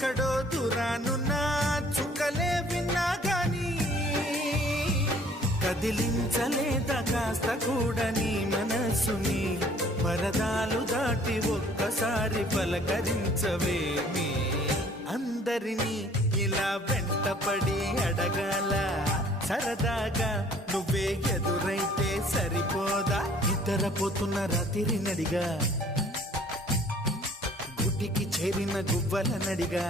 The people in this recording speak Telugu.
ఎక్కడో దూరానున్నా చుక్కలే విన్నా గాని కదిలించలేదా కాస్త కూడా నీ మనసుని పరదాలు దాటి ఒక్కసారి పలకరించవేమి అందరినీ ఇలా వెంటపడి అడగాల సరదాగా నువ్వే ఎదురైతే సరిపోదా నిద్రపోతున్న రాత్రి నడిగా గుడికి చేరిన గువ్వల నడిగా